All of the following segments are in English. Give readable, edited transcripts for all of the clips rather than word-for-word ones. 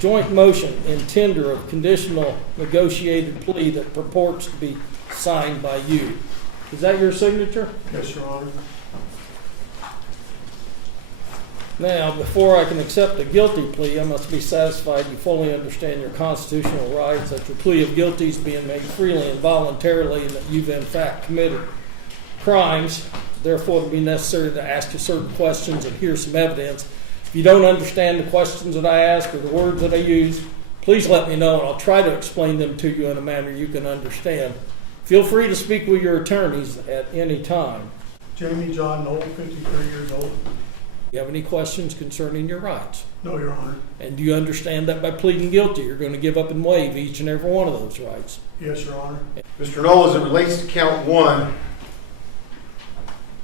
joint motion in tender of conditional negotiated plea that purports to be signed by you. Is that your signature? Yes, Your Honor. Now, before I can accept a guilty plea, I must be satisfied you fully understand your constitutional rights, that your plea of guilty is being made freely and voluntarily, and that you've in fact committed crimes. Therefore, it would be necessary to ask you certain questions and hear some evidence. If you don't understand the questions that I ask or the words that I use, please let me know, and I'll try to explain them to you in a manner you can understand. Feel free to speak with your attorneys at any time. Jamie John Knoll, 53 years old. Do you have any questions concerning your rights? No, Your Honor. And do you understand that by pleading guilty, you're going to give up and waive each and every one of those rights? Yes, Your Honor. Mr. Knoll, as it relates to count 1,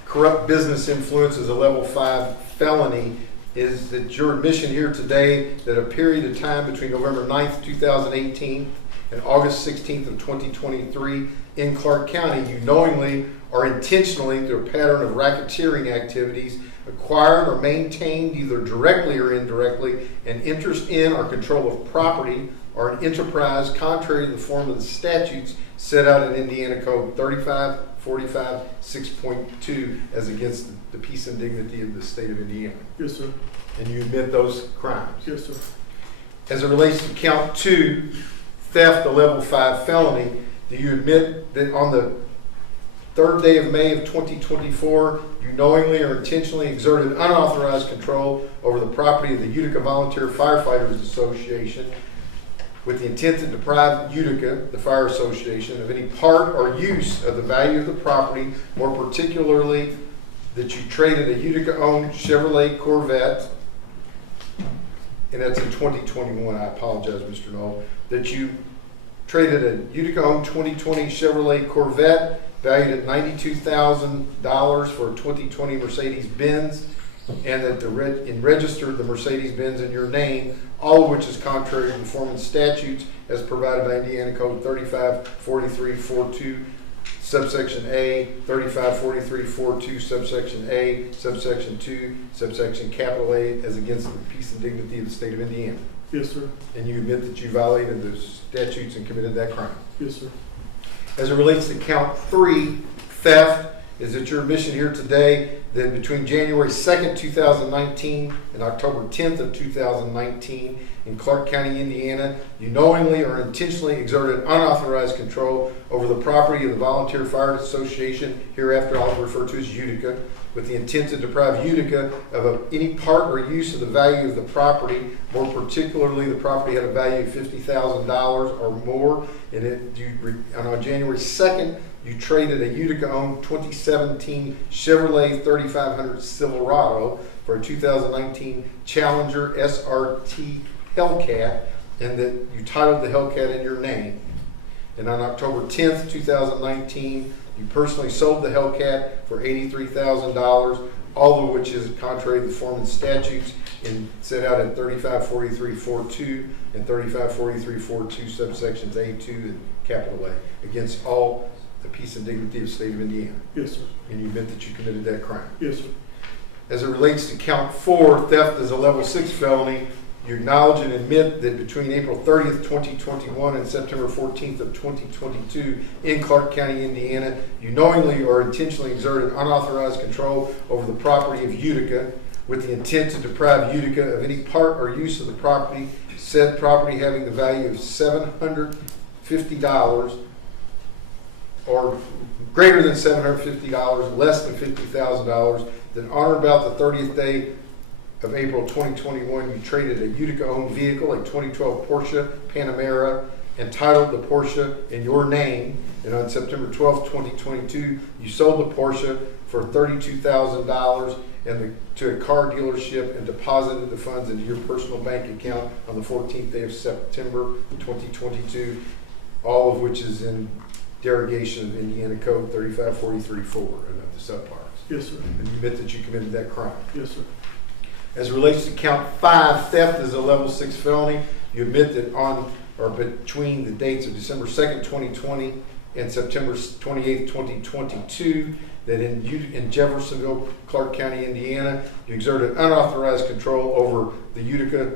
corrupt business influence is a level 5 felony, is that your admission here today that a period of time between November 9th, 2018 and August 16th of 2023 in Clark County, you knowingly or intentionally, through a pattern of racketeering activities, acquired or maintained either directly or indirectly an interest in or control of property or an enterprise contrary to the form of the statutes set out in Indiana Code 3545 6.2 as against the peace and dignity of the state of Indiana. Yes, sir. And you admit those crimes. Yes, sir. As it relates to count 2, theft, a level 5 felony, do you admit that on the 3rd day of May of 2024, you knowingly or intentionally exerted unauthorized control over the property of the Utica Volunteer Firefighters Association with the intent to deprive Utica, the Fire Association, of any part or use of the value of the property, more particularly that you traded a Utica-owned Chevrolet Corvette, and that's in 2021, I apologize, Mr. Knoll, that you traded a Utica-owned 2020 Chevrolet Corvette valued at $92,000 for a 2020 Mercedes-Benz, and that registered the Mercedes-Benz in your name, all of which is contrary to the form and statutes as provided by Indiana Code 3543.42, subsection A, 3543.42, subsection A, subsection 2, subsection capital A, as against the peace and dignity of the state of Indiana. Yes, sir. And you admit that you violated the statutes and committed that crime. Yes, sir. As it relates to count 3, theft, is it your admission here today that between January 2nd, 2019 and October 10th of 2019 in Clark County, Indiana, you knowingly or intentionally exerted unauthorized control over the property of the Volunteer Fire Association, hereafter I'll refer to as Utica, with the intent to deprive Utica of any part or use of the value of the property, more particularly the property had a value of $50,000 or more, and on January 2nd, you traded a Utica-owned 2017 Chevrolet 3500 Silverado for a 2019 Challenger SRT Hellcat, and that you titled the Hellcat in your name. And on October 10th, 2019, you personally sold the Hellcat for $83,000, all of which is contrary to the form and statutes and set out in 3543.42 and 3543.42 subsections A2 and capital A against all the peace and dignity of the state of Indiana. Yes, sir. And you admit that you committed that crime. Yes, sir. As it relates to count 4, theft is a level 6 felony. You acknowledge and admit that between April 30th, 2021 and September 14th of 2022 in Clark County, Indiana, you knowingly or intentionally exerted unauthorized control over the property of Utica with the intent to deprive Utica of any part or use of the property, said property having the value of $750 or greater than $750, less than $50,000, then on or about the 30th day of April 2021, you traded a Utica-owned vehicle, a 2012 Porsche Panamera, entitled the Porsche in your name, and on September 12th, 2022, you sold the Porsche for $32,000 to a car dealership and deposited the funds into your personal bank account on the 14th day of September 2022, all of which is in derogation of Indiana Code 3543.4 and of the subparts. Yes, sir. And you admit that you committed that crime. Yes, sir. As it relates to count 5, theft is a level 6 felony. You admit that on or between the dates of December 2nd, 2020 and September 28th, 2022, that in Jeffersonville, Clark County, Indiana, you exerted unauthorized control over the Utica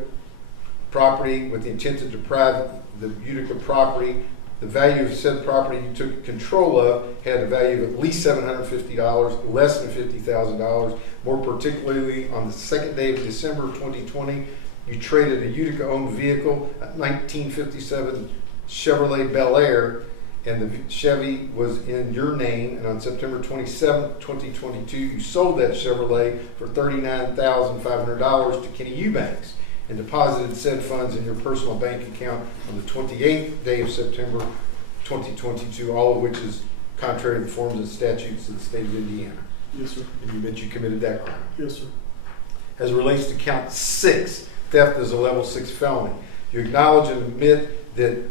property with the intent to deprive the Utica property. The value of said property you took control of had a value of at least $750, less than $50,000. More particularly, on the second day of December 2020, you traded a Utica-owned vehicle, a 1957 Chevrolet Bel Air, and the Chevy was in your name. And on September 27, 2022, you sold that Chevrolet for $39,500 to Kenny Eubanks and deposited said funds in your personal bank account on the 28th day of September 2022, all of which is contrary to the forms and statutes of the state of Indiana. Yes, sir. And you admit you committed that crime. Yes, sir. As it relates to count 6, theft is a level 6 felony. You acknowledge and admit that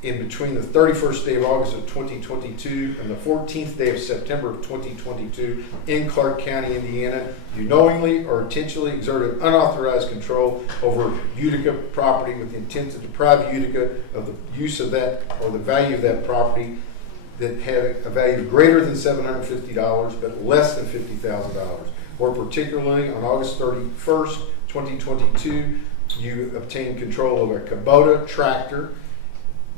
in between the 31st day of August of 2022 and the 14th day of September of 2022 in Clark County, Indiana, you knowingly or intentionally exerted unauthorized control over Utica property with the intent to deprive Utica of the use of that or the value of that property that had a value greater than $750 but less than $50,000. More particularly, on August 31st, 2022, you obtained control of a Kubota tractor.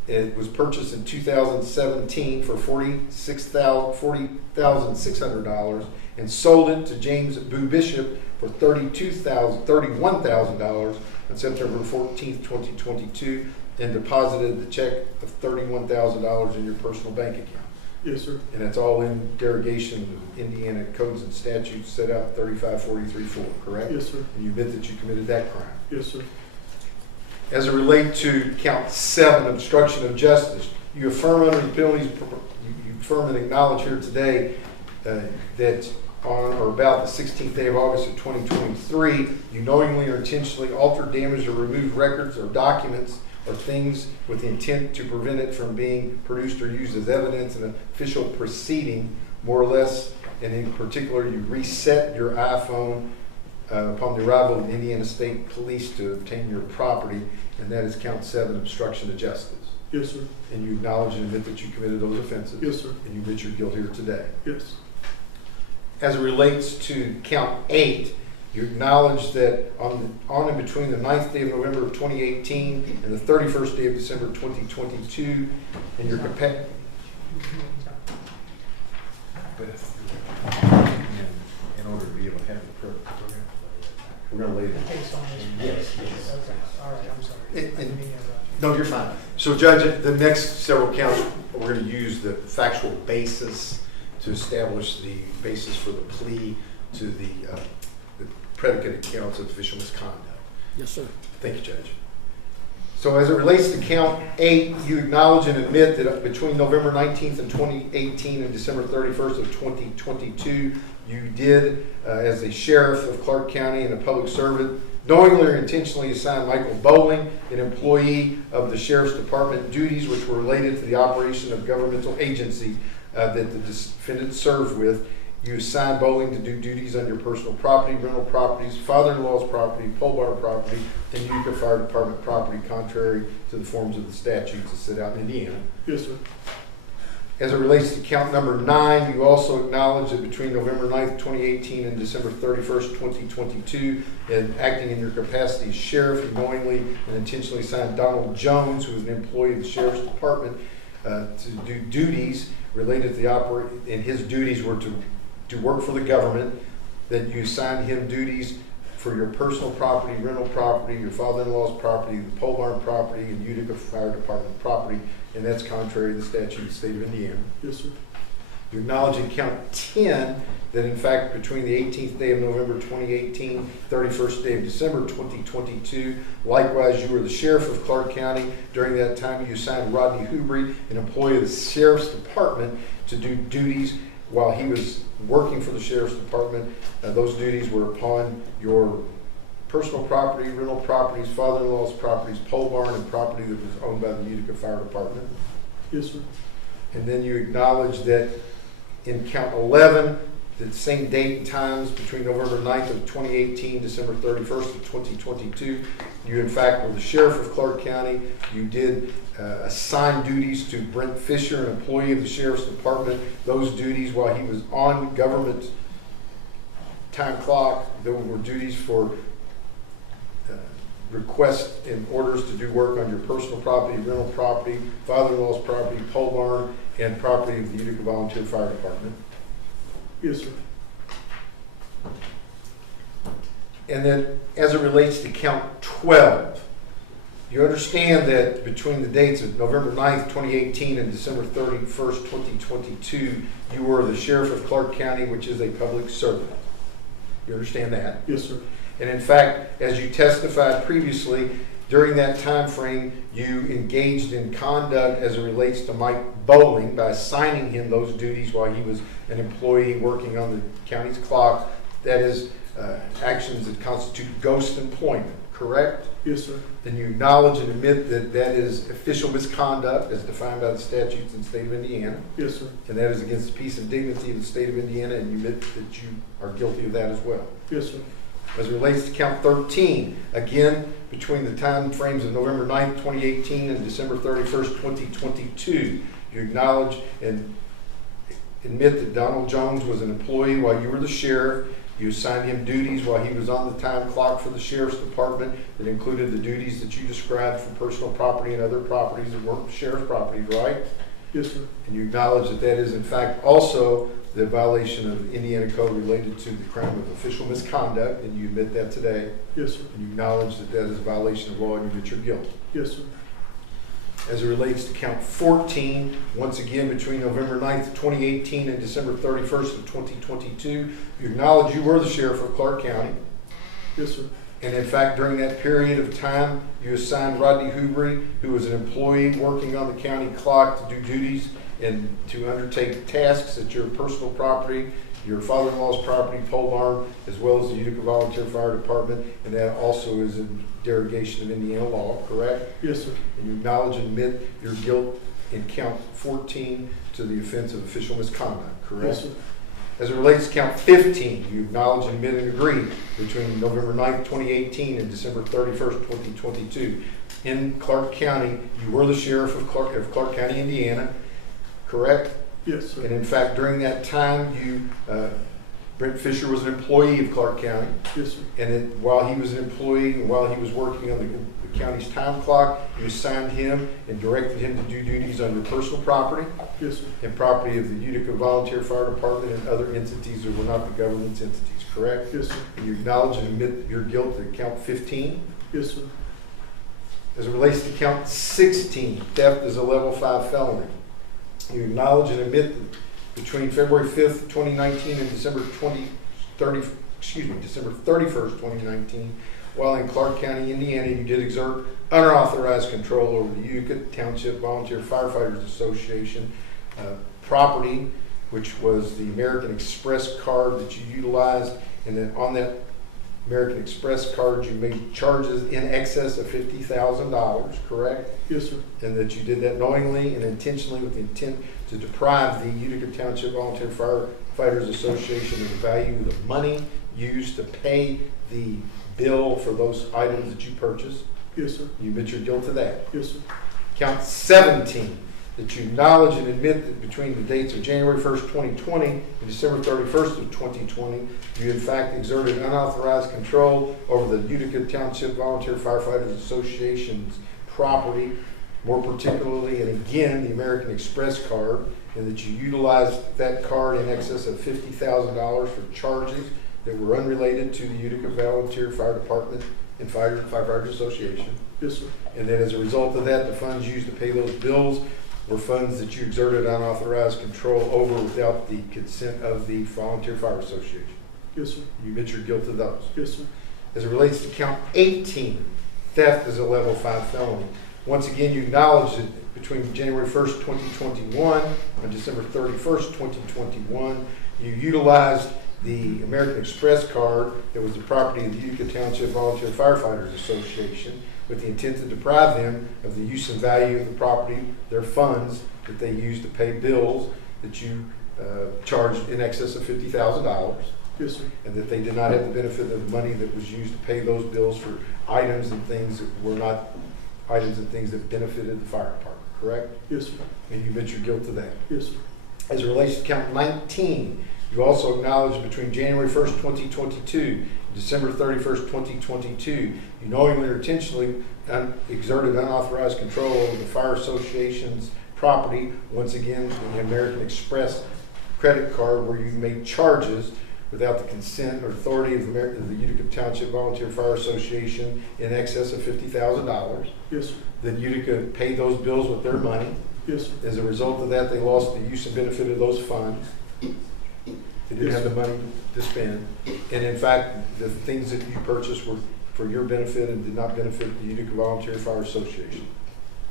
It was purchased in 2017 for $40,600 and sold it to James Boo Bishop for $31,000 on September 14th, 2022, and deposited the check of $31,000 in your personal bank account. Yes, sir. And that's all in derogation of Indiana codes and statutes set out 3543-4, correct? Yes, sir. And you admit that you committed that crime. Yes, sir. As it relates to count 7, obstruction of justice, you affirm under the penalties, you affirm and acknowledge here today that on or about the 16th day of August of 2023, you knowingly or intentionally altered, damaged, or removed records or documents or things with the intent to prevent it from being produced or used as evidence in an official proceeding, more or less, and in particular, you reset your iPhone upon the arrival of the Indiana State Police to obtain your property, and that is count 7, obstruction of justice. Yes, sir. And you acknowledge and admit that you committed those offenses. Yes, sir. And you admit your guilt here today. Yes. As it relates to count 8, you acknowledge that on and between the 9th day of November of 2018 and the 31st day of December 2022, in your capacity. In order to be able to have the program, we're going to lay it. Yes. Okay, all right, I'm sorry. No, you're fine. So, Judge, the next several counts, we're going to use the factual basis to establish the basis for the plea to the predicate counts of official misconduct. Yes, sir. Thank you, Judge. So as it relates to count 8, you acknowledge and admit that between November 19th of 2018 and December 31st of 2022, you did, as a sheriff of Clark County and a public servant, knowingly or intentionally assign Michael Bowling, an employee of the Sheriff's Department, duties which were related to the operation of governmental agency that the defendant served with. You assign Bowling to do duties on your personal property, rental properties, father-in-law's property, pole barn property, and Utica Fire Department property, contrary to the forms of the statutes that set out in Indiana. Yes, sir. As it relates to count number 9, you also acknowledge that between November 9th, 2018 and December 31st, 2022, and acting in your capacity as sheriff, you knowingly and intentionally assigned Donald Jones, who is an employee of the Sheriff's Department, to do duties related to the and his duties were to work for the government, that you assigned him duties for your personal property, rental property, your father-in-law's property, the pole barn property, and Utica Fire Department property, and that's contrary to the statute of the state of Indiana. Yes, sir. You acknowledge in count 10 that in fact between the 18th day of November 2018, 31st day of December 2022, likewise you were the sheriff of Clark County. During that time you assigned Rodney Hubry, an employee of the Sheriff's Department, to do duties while he was working for the Sheriff's Department. Those duties were upon your personal property, rental properties, father-in-law's properties, pole barn, and property that was owned by the Utica Fire Department. Yes, sir. And then you acknowledge that in count 11, the same date and times between November 9th of 2018, December 31st of 2022, you in fact were the sheriff of Clark County. You did assign duties to Brent Fisher, an employee of the Sheriff's Department. Those duties while he was on government time clock, there were duties for requests and orders to do work on your personal property, rental property, father-in-law's property, pole barn, and property of the Utica Volunteer Fire Department. Yes, sir. And then as it relates to count 12, you understand that between the dates of November 9th, 2018 and December 31st, 2022, you were the sheriff of Clark County, which is a public servant. You understand that? Yes, sir. And in fact, as you testified previously, during that time frame, you engaged in conduct as it relates to Mike Bowling by assigning him those duties while he was an employee working on the county's clock. That is actions that constitute ghost employment, correct? Yes, sir. Then you acknowledge and admit that that is official misconduct as defined by the statutes in the state of Indiana. Yes, sir. And that is against the peace and dignity of the state of Indiana, and you admit that you are guilty of that as well. Yes, sir. As it relates to count 13, again, between the time frames of November 9th, 2018 and December 31st, 2022, you acknowledge and admit that Donald Jones was an employee while you were the sheriff. You assigned him duties while he was on the time clock for the sheriff's department that included the duties that you described for personal property and other properties that weren't sheriff's properties, right? Yes, sir. And you acknowledge that that is in fact also the violation of Indiana code related to the crime of official misconduct, and you admit that today. Yes, sir. And you acknowledge that that is a violation of law and you admit your guilt. Yes, sir. As it relates to count 14, once again, between November 9th, 2018 and December 31st of 2022, you acknowledge you were the sheriff of Clark County. Yes, sir. And in fact, during that period of time, you assigned Rodney Hoovery, who was an employee working on the county clock, to do duties and to undertake tasks at your personal property, your father-in-law's property, pole barn, as well as the Utica Volunteer Fire Department, and that also is in derogation of Indiana law, correct? Yes, sir. And you acknowledge and admit your guilt in count 14 to the offense of official misconduct, correct? Yes, sir. As it relates to count 15, you acknowledge and admit and agree between November 9th, 2018 and December 31st, 2022. In Clark County, you were the sheriff of Clark County, Indiana, correct? Yes, sir. And in fact, during that time, Brent Fisher was an employee of Clark County. Yes, sir. And then while he was an employee and while he was working on the county's time clock, you assigned him and directed him to do duties on your personal property Yes, sir. and property of the Utica Volunteer Fire Department and other entities that were not the government's entities, correct? Yes, sir. And you acknowledge and admit your guilt to count 15. Yes, sir. As it relates to count 16, theft is a level 5 felony. You acknowledge and admit that between February 5th, 2019 and December 31st, 2019, while in Clark County, Indiana, you did exert unauthorized control over the Utica Township Volunteer Firefighters Association property, which was the American Express card that you utilized, and then on that American Express card, you made charges in excess of $50,000, correct? Yes, sir. And that you did that knowingly and intentionally with the intent to deprive the Utica Township Volunteer Firefighters Association of the value of the money used to pay the bill for those items that you purchased. Yes, sir. You admit your guilt to that. Yes, sir. Count 17, that you acknowledge and admit that between the dates of January 1st, 2020 and December 31st of 2020, you in fact exerted unauthorized control over the Utica Township Volunteer Firefighters Association's property, more particularly, and again, the American Express card, and that you utilized that card in excess of $50,000 for charges that were unrelated to the Utica Volunteer Fire Department and Firefighters Association. Yes, sir. And that as a result of that, the funds used to pay those bills were funds that you exerted unauthorized control over without the consent of the Volunteer Fire Association. Yes, sir. You admit your guilt to those. Yes, sir. As it relates to count 18, theft is a level 5 felony. Once again, you acknowledge that between January 1st, 2021 and December 31st, 2021, you utilized the American Express card that was the property of the Utica Township Volunteer Firefighters Association with the intent to deprive them of the use and value of the property, their funds that they used to pay bills that you charged in excess of $50,000. Yes, sir. And that they did not have the benefit of the money that was used to pay those bills for items and things that were not items and things that benefited the fire department, correct? Yes, sir. And you admit your guilt to that. Yes, sir. As it relates to count 19, You also acknowledge between January 1st, 2022, and December 31st, 2022, you knowingly or intentionally exerted unauthorized control over the Fire Association's property, once again, the American Express credit card, where you made charges without the consent or authority of the Utica Township Volunteer Fire Association in excess of $50,000. Yes, sir. That Utica paid those bills with their money. Yes, sir. As a result of that, they lost the use and benefit of those funds. They didn't have the money to spend. And in fact, the things that you purchased were for your benefit and did not benefit the Utica Volunteer Fire Association.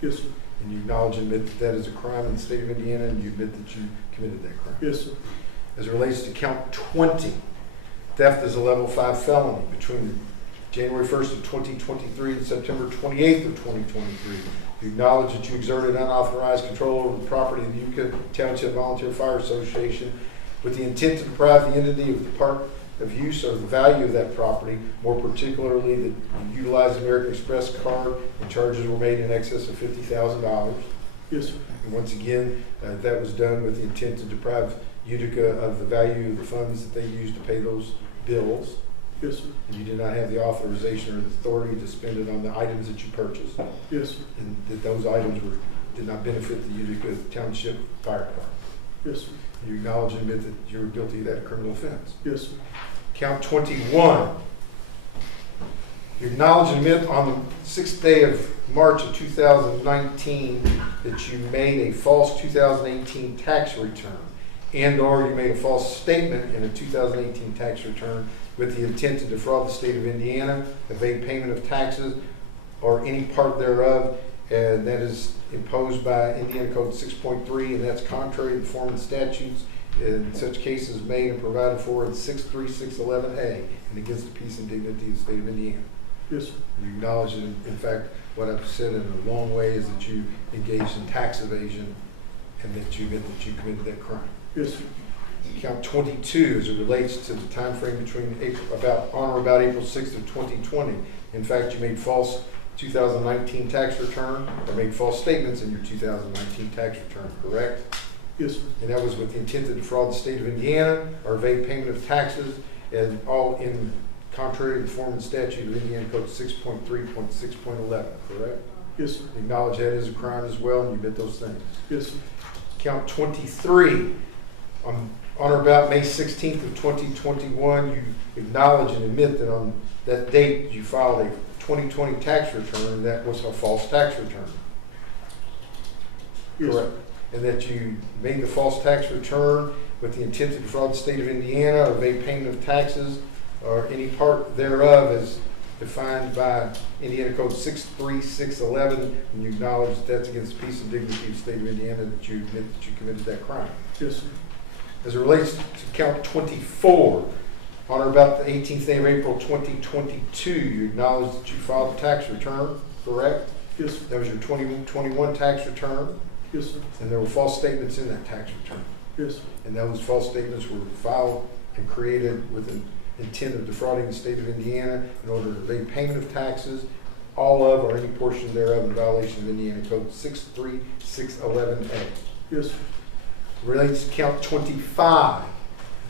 Yes, sir. And you acknowledge and admit that that is a crime in the state of Indiana, and you admit that you committed that crime. Yes, sir. As it relates to count 20, theft is a level 5 felony between January 1st of 2023 and September 28th of 2023. You acknowledge that you exerted unauthorized control over the property of the Utica Township Volunteer Fire Association with the intent to deprive the entity of the part of use or the value of that property, more particularly that you utilized the American Express card and charges were made in excess of $50,000. Yes, sir. And once again, that was done with the intent to deprive Utica of the value of the funds that they used to pay those bills. Yes, sir. And you did not have the authorization or the authority to spend it on the items that you purchased. Yes, sir. And that those items did not benefit the Utica Township Fire Department. Yes, sir. You acknowledge and admit that you're guilty of that criminal offense. Yes, sir. Count 21. You acknowledge and admit on the 6th day of March of 2019 that you made a false 2018 tax return and or you made a false statement in a 2018 tax return with the intent to defraud the state of Indiana, evade payment of taxes or any part thereof, and that is imposed by Indiana Code 6.3, and that's contrary to the form of statutes in such cases made and provided for in 63611A and against the peace and dignity of the state of Indiana. Yes, sir. You acknowledge that, in fact, what I've said in a long way is that you engaged in tax evasion and that you admit that you committed that crime. Yes, sir. Count 22 as it relates to the time frame between on or about April 6th of 2020. In fact, you made false 2019 tax return or made false statements in your 2019 tax return, correct? Yes, sir. And that was with the intent to defraud the state of Indiana or evade payment of taxes, and all in contrary to the form and statute of Indiana Code 6.3.6.11, correct? Yes, sir. You acknowledge that is a crime as well, and you admit those things. Yes, sir. Count 23. On or about May 16th of 2021, you acknowledge and admit that on that date you filed a 2020 tax return that was a false tax return. Yes, Correct. And that you made the false tax return with the intent to defraud the state of Indiana or evade payment of taxes or any part thereof as defined by Indiana Code 63611, and you acknowledge that that's against the peace and dignity of the state of Indiana, that you admit that you committed that crime. Yes, sir. As it relates to count 24, on or about the 18th day of April 2022, you acknowledge that you filed a tax return, correct? Yes, sir. That was your 2021 tax return, Yes, sir. and there were false statements in that tax return. Yes, sir. And those false statements were filed and created with an intent of defrauding the state of Indiana in order to evade payment of taxes, all of or any portion thereof in violation of Indiana Code 63611A. Yes, sir. Relates to count 25.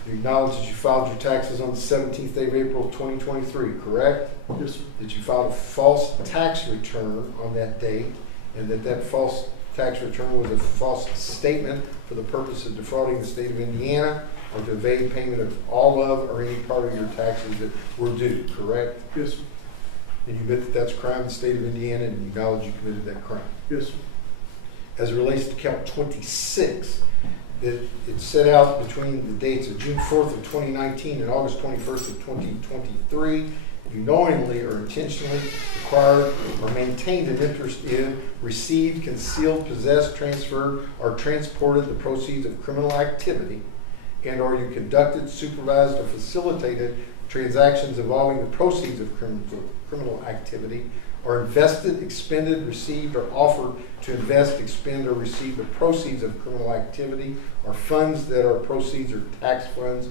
You acknowledge that you filed your taxes on the 17th day of April 2023, correct? Yes, sir. That you filed a false tax return on that date, and that false tax return was a false statement for the purpose of defrauding the state of Indiana or to evade payment of all of or any part of your taxes that were due, correct? Yes, sir. And you admit that that's a crime in the state of Indiana, and you acknowledge you committed that crime. Yes, sir. As it relates to count 26, that it's set out between the dates of June 4th of 2019 and August 21st of 2023. You knowingly or intentionally acquired or maintained an interest in, received, concealed, possessed, transferred, or transported the proceeds of criminal activity, and or you conducted, supervised, or facilitated transactions involving the proceeds of criminal activity, or invested, expended, received, or offered to invest, expend, or receive the proceeds of criminal activity, or funds that are proceeds or tax funds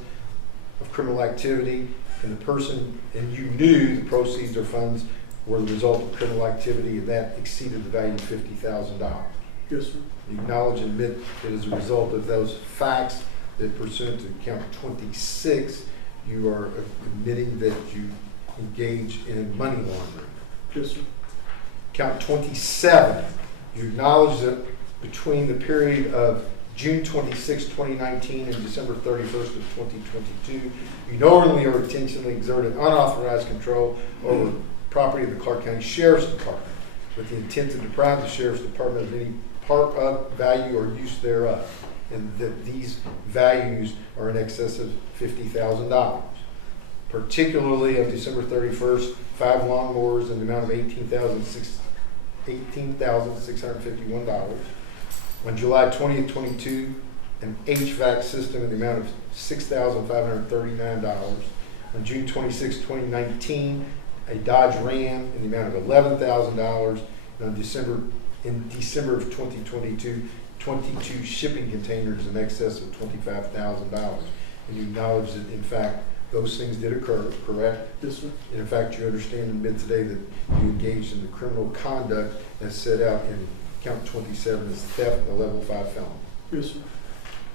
of criminal activity, and the person, and you knew the proceeds or funds were the result of criminal activity, and that exceeded the value of $50,000. Yes, sir. You acknowledge and admit that as a result of those facts, that pursuant to count 26, you are admitting that you engage in money laundering. Yes, sir. Count 27, you acknowledge that between the period of June 26, 2019 and December 31st of 2022, you knowingly or intentionally exerted unauthorized control over property of the Clark County Sheriff's Department with the intent to deprive the Sheriff's Department of any part of, value, or use thereof, and that these values are in excess of $50,000. Particularly on December 31st, 5 lawnmowers in the amount of $18,651. On July 20th, 22, an HVAC system in the amount of $6,539. On June 26, 2019, a Dodge Ram in the amount of $11,000. And in December of 2022, 22 shipping containers in excess of $25,000. And you acknowledge that, in fact, those things did occur, correct? Yes, sir. And in fact, you understand and admit today that you engaged in the criminal conduct as set out in count 27 as theft, a level 5 felony. Yes, sir.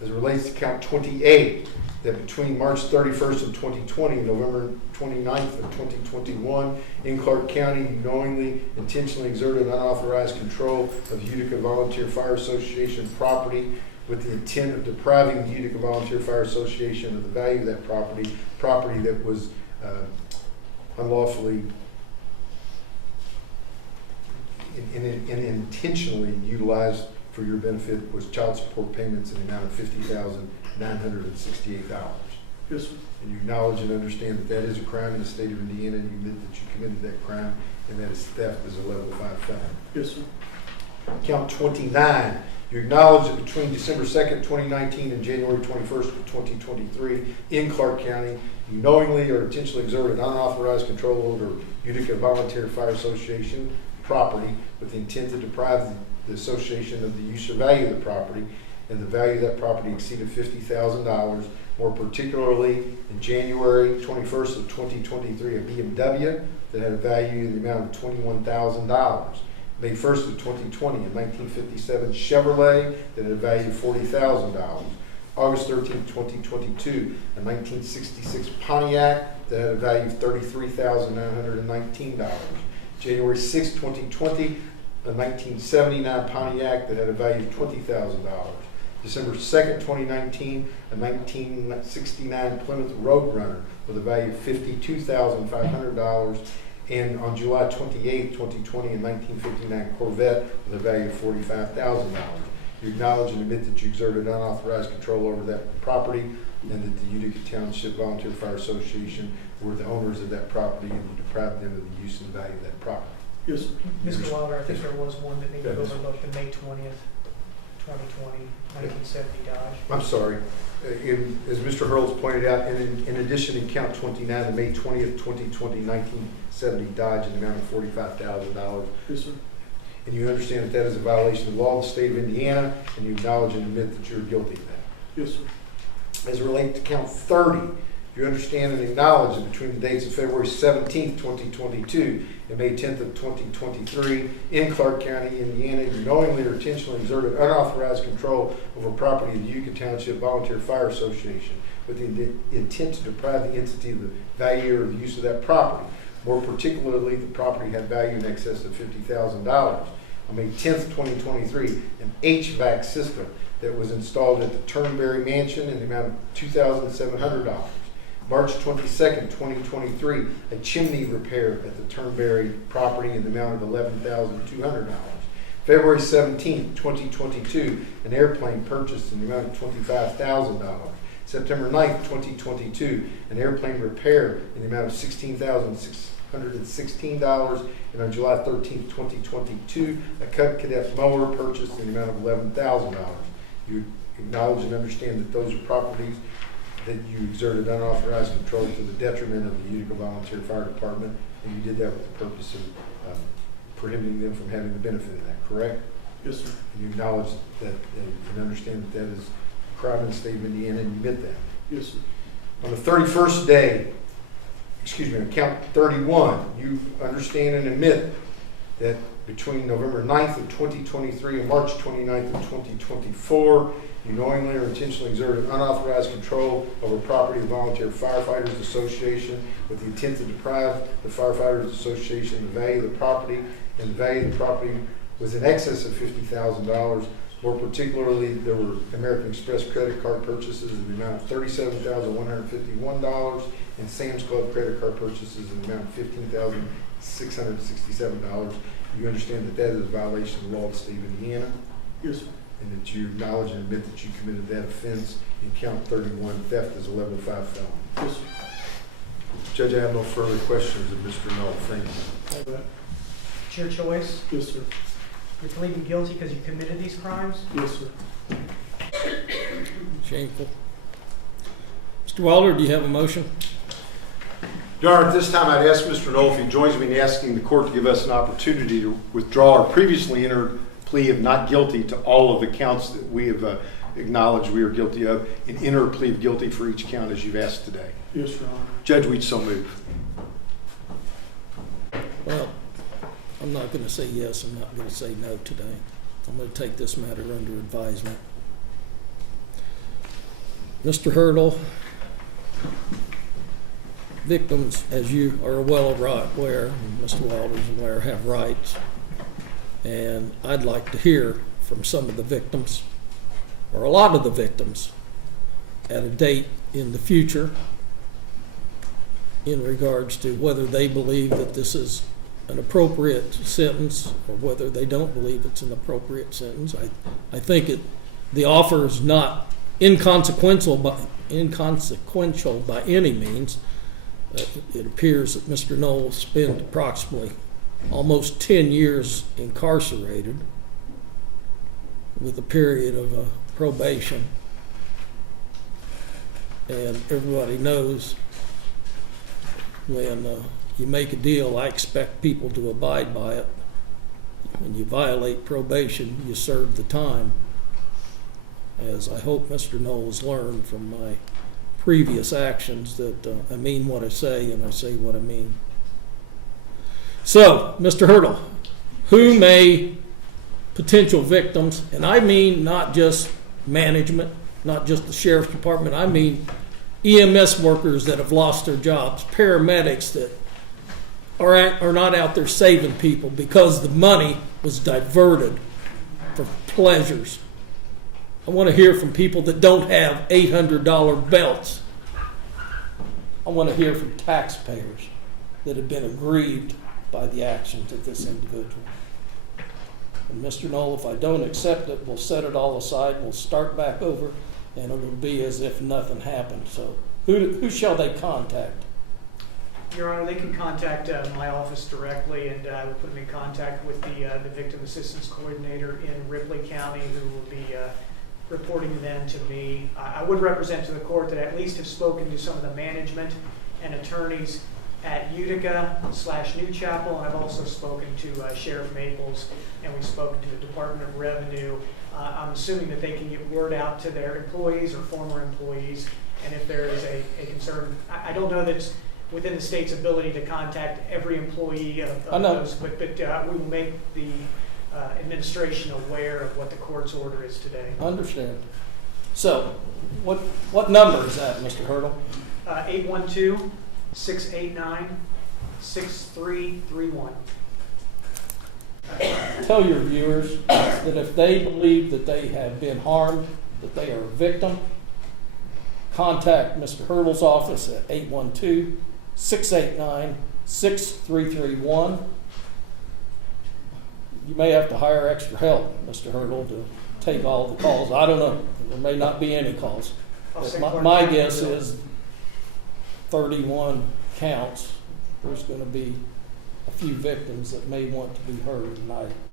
As it relates to count 28, that between March 31st of 2020 and November 29th of 2021, in Clark County, you knowingly, intentionally exerted unauthorized control of Utica Volunteer Fire Association property with the intent of depriving the Utica Volunteer Fire Association of the value of that property that was unlawfully and intentionally utilized for your benefit was child support payments in the amount of $50,968. Yes, sir. And you acknowledge and understand that that is a crime in the state of Indiana, and you admit that you committed that crime, and that is theft as a level 5 felony. Yes, sir. Count 29, you acknowledge that between December 2nd, 2019 and January 21st of 2023 in Clark County, you knowingly or intentionally exerted unauthorized control over Utica Volunteer Fire Association property with the intent to deprive the association of the use or value of the property, and the value of that property exceeded $50,000. More particularly, in January 21st of 2023, a BMW that had a value in the amount of $21,000. May 1st of 2020, a 1957 Chevrolet that had a value of $40,000. August 13th, 2022, a 1966 Pontiac that had a value of $33,919. January 6, 2020, a 1979 Pontiac that had a value of $20,000. December 2nd, 2019, a 1969 Plymouth Roadrunner with a value of $52,500. And on July 28, 2020, a 1959 Corvette with a value of $45,000. You acknowledge and admit that you exerted unauthorized control over that property, and that the Utica Township Volunteer Fire Association were the owners of that property, and you deprived them of the use and value of that property. Yes, sir. Mr. Wilder, I think there was one that needed overlooked, the May 20th, 2020, 1970 Dodge. I'm sorry. As Mr. Hurls pointed out, in addition, in count 29, the May 20th, 2020, 1970 Dodge in the amount of $45,000. Yes, sir. And you understand that that is a violation of the law of the state of Indiana, and you acknowledge and admit that you're guilty of that. Yes, sir. As it relates to count 30, you understand and acknowledge that between the dates of February 17th, 2022 and May 10th of 2023 in Clark County, Indiana, you knowingly or intentionally exerted unauthorized control over property of the Utica Township Volunteer Fire Association with the intent to deprive the entity of the value or the use of that property. More particularly, the property had value in excess of $50,000. On May 10th, 2023, an HVAC system that was installed at the Turnberry Mansion in the amount of $2,700. March 22nd, 2023, a chimney repair at the Turnberry property in the amount of $11,200. February 17th, 2022, an airplane purchased in the amount of $25,000. September 9th, 2022, an airplane repair in the amount of $16,616. And on July 13th, 2022, a Cub Cadet mower purchased in the amount of $11,000. You acknowledge and understand that those are properties that you exerted unauthorized control to the detriment of the Utica Volunteer Fire Department, and you did that with the purpose of prohibiting them from having the benefit of that, correct? Yes, sir. And you acknowledge that and understand that that is a crime in the state of Indiana, and you admit that. Yes, sir. On the 31st day, on count 31, you understand and admit that between November 9th of 2023 and March 29th of 2024. You knowingly or intentionally exerted unauthorized control over property of Volunteer Firefighters Association with the intent to deprive the Firefighters Association of the value of the property, and the value of the property was in excess of $50,000. More particularly, there were American Express credit card purchases in the amount of $37,151 and Sam's Club credit card purchases in the amount of $15,667. You understand that that is a violation of the law of the state of Indiana, Yes, sir. and that you acknowledge and admit that you committed that offense in count 31, theft as a level 5 felony. Yes, sir. Judge, I have no further questions of Mr. Knoll. Thank you. All right. It's your choice. Yes, sir. You're pleading guilty because you committed these crimes. Yes, sir. Shameful. Mr. Wilder, do you have a motion? Your Honor, at this time I'd ask Mr. Knoll if he joins me in asking the court to give us an opportunity to withdraw our previously entered plea of not guilty to all of the counts that we have acknowledged we are guilty of, and enter a plea of guilty for each count as you've asked today. Yes, Your Honor. Judge, we'd so move. Well, I'm not going to say yes, I'm not going to say no today. I'm going to take this matter under advisement. Mr. Hurdle, victims, as you are well aware, and Mr. Wilder's aware, have rights. And I'd like to hear from some of the victims, or a lot of the victims, at a date in the future in regards to whether they believe that this is an appropriate sentence or whether they don't believe it's an appropriate sentence. I think the offer is not inconsequential by any means. It appears that Mr. Knoll spent approximately almost 10 years incarcerated with a period of probation. And everybody knows when you make a deal, I expect people to abide by it. When you violate probation, you serve the time. As I hope Mr. Knoll has learned from my previous actions, that I mean what I say and I say what I mean. So, Mr. Hurdle, who may potential victims, and I mean not just management, not just the sheriff's department, I mean EMS workers that have lost their jobs, paramedics that are not out there saving people because the money was diverted for pleasures. I want to hear from people that don't have $800 belts. I want to hear from taxpayers that have been aggrieved by the actions of this individual. And Mr. Knoll, if I don't accept it, we'll set it all aside, we'll start back over, and it'll be as if nothing happened. So who shall they contact? Your Honor, they can contact my office directly, and I will put them in contact with the Victim Assistance Coordinator in Ripley County, who will be reporting then to me. I would represent to the court that I at least have spoken to some of the management and attorneys at Utica/New Chapel, and I've also spoken to Sheriff Maples, and we've spoken to the Department of Revenue. I'm assuming that they can get word out to their employees or former employees, and if there is a concern, I don't know that it's within the state's ability to contact every employee of those, but we will make the administration aware of what the court's order is today. I understand. So, what number is that, Mr. Hurdle? 812-689-6331. Tell your viewers that if they believe that they have been harmed, that they are a victim, contact Mr. Hurdle's office at 812-689-6331. You may have to hire extra help, Mr. Hurdle, to take all the calls. I don't know. There may not be any calls. But my guess is 31 counts. There's going to be a few victims that may want to be heard tonight.